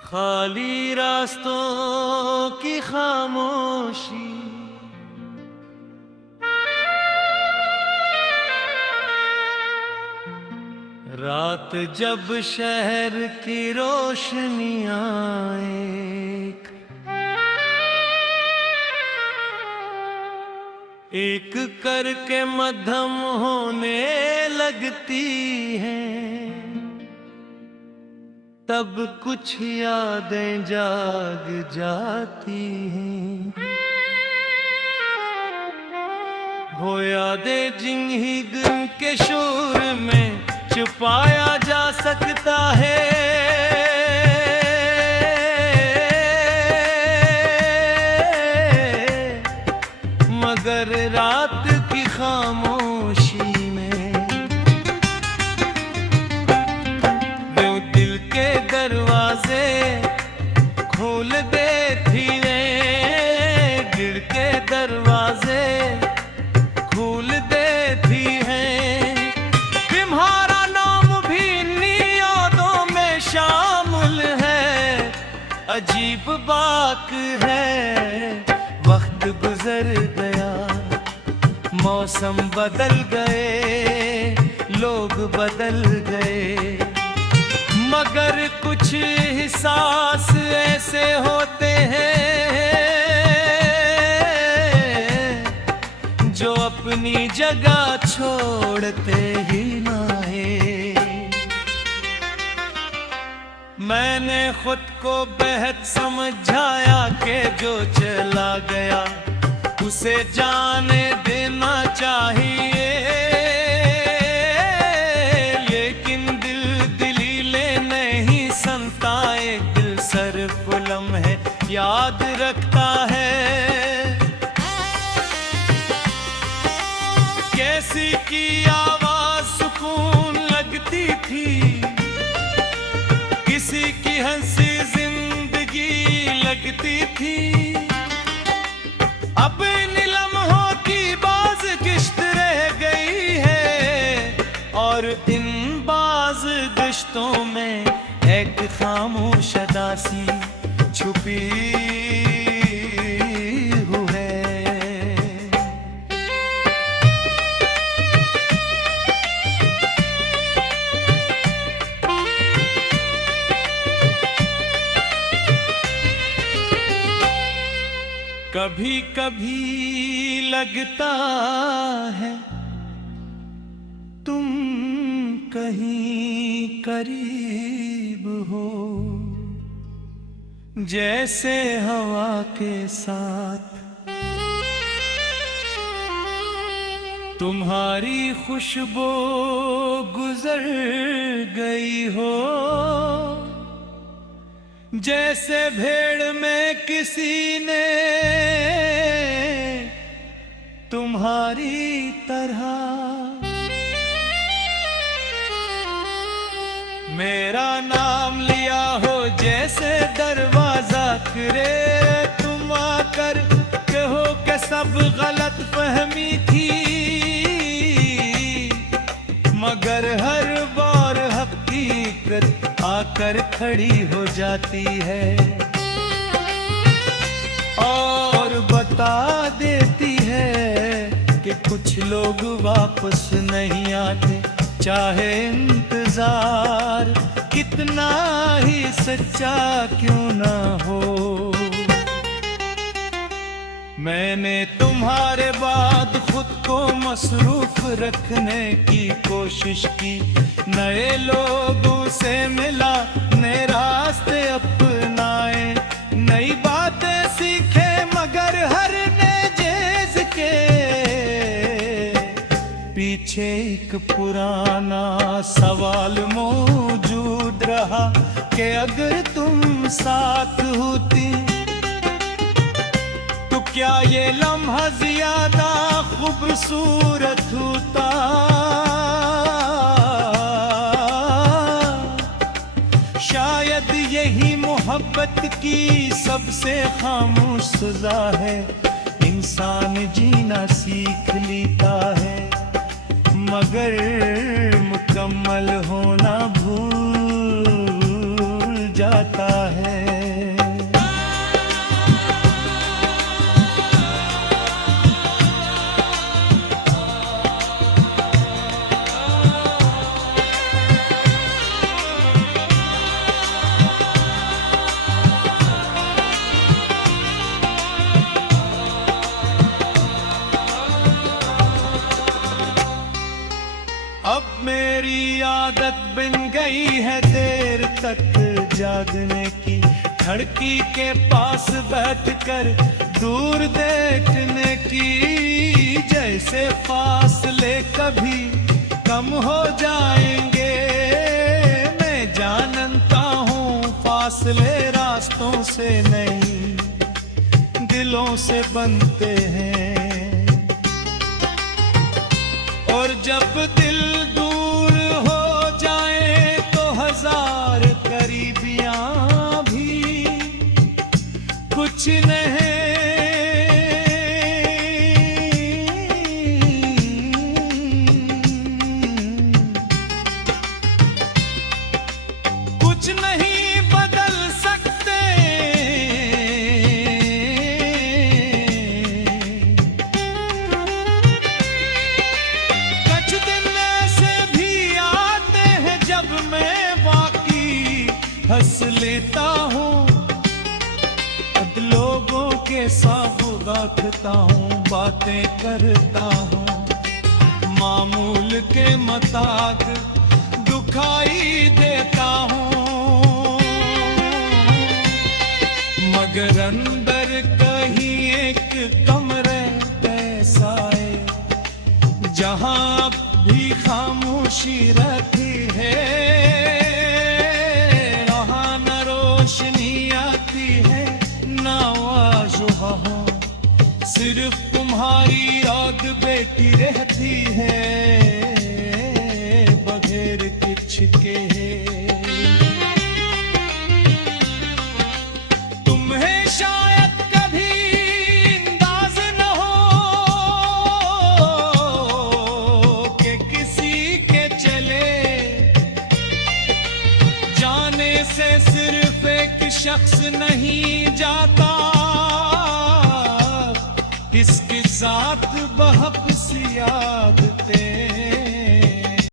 खाली रास्तों की खामोशी, रात जब शहर की रोशनियां एक करके मध्यम होने लगती हैं, तब कुछ यादें जाग जाती हैं। वो यादें जिन्हीं के शोर में छुपाया जा सकता है, मगर रात की खामोशी में वो दिल के दरवाजे खोल देती है, दिल के दरवाजे खोल देती है। तुम्हारा नाम भी इन्हीं यादों में शामिल है। अजीब बात है, वक्त गुजर गया, मौसम बदल गए, लोग बदल गए, मगर कुछ एहसास ऐसे होते हैं जो अपनी जगह छोड़ते ही ना है। मैंने खुद को बेहद समझाया कि जो चला गया उसे जाने देना चाहिए, लेकिन दिल दिलीले नहीं सुनता, एक दिल सिर्फ लम्हे याद रखता है। कैसी की आवाज सुकून लगती थी, किसी की हंसी जिंदगी लगती थी, अब इन लम्हों की बाज किश्त रह गई है, और इन बाज गश्तों में एक खामोश अदासी छुपी कभी कभी लगता है तुम कहीं करीब हो, जैसे हवा के साथ तुम्हारी खुशबू गुजर गई हो, जैसे भेड़ में किसी ने तुम्हारी तरह मेरा नाम लिया हो, जैसे दरवाजा करे तुम आकर कहो कि सब गलत फहमी थी, मगर हर बार हकीकत आकर खड़ी हो जाती है और बता देती है कि कुछ लोग वापस नहीं आते, चाहे इंतजार कितना ही सच्चा क्यों ना हो। मैंने तुम्हारे बाद खुद को मसरूफ रखने की कोशिश की, नए लोगों से मिला, नए रास्ते अपनाए, नई बातें सीखे, मगर हर नेजेज के पीछे एक पुराना सवाल मौजूद रहा कि अगर तुम साथ होती तो क्या ये लम्हा ज्यादा खूबसूरत होता। मोहब्बत की सबसे खामोश सजा है, इंसान जीना सीख लेता है मगर मुकम्मल होना भूल जाता है। अब मेरी आदत बन गई है देर तक जागने की, खिड़की के पास बैठकर दूर देखने की। जैसे फासले कभी कम हो जाएंगे, मैं जानता हूँ फासले रास्तों से नहीं दिलों से बनते हैं। और जब दिल दूर हो जाए तो हजार करीबियां भी कुछ नहीं। कुछ नहीं बदल सकते, हंस लेता हूँ लोगों के साथ रखता हूँ, बातें करता हूँ मामूल के मताक दुखाई देता हूँ। मगर अंदर कहीं एक कमरे ऐसा है जहाँ भी खामोशी रहती है, रोशनी आती है ना वाजुहा हो, सिर्फ तुम्हारी याद बेटी रहती है बगैर कुछ के। तुम्हें शायद कभी अंदाज न हो कि किसी के चले जाने से सिर्फ एक शख्स नहीं जाता, इसके साथ बहुत सी यादें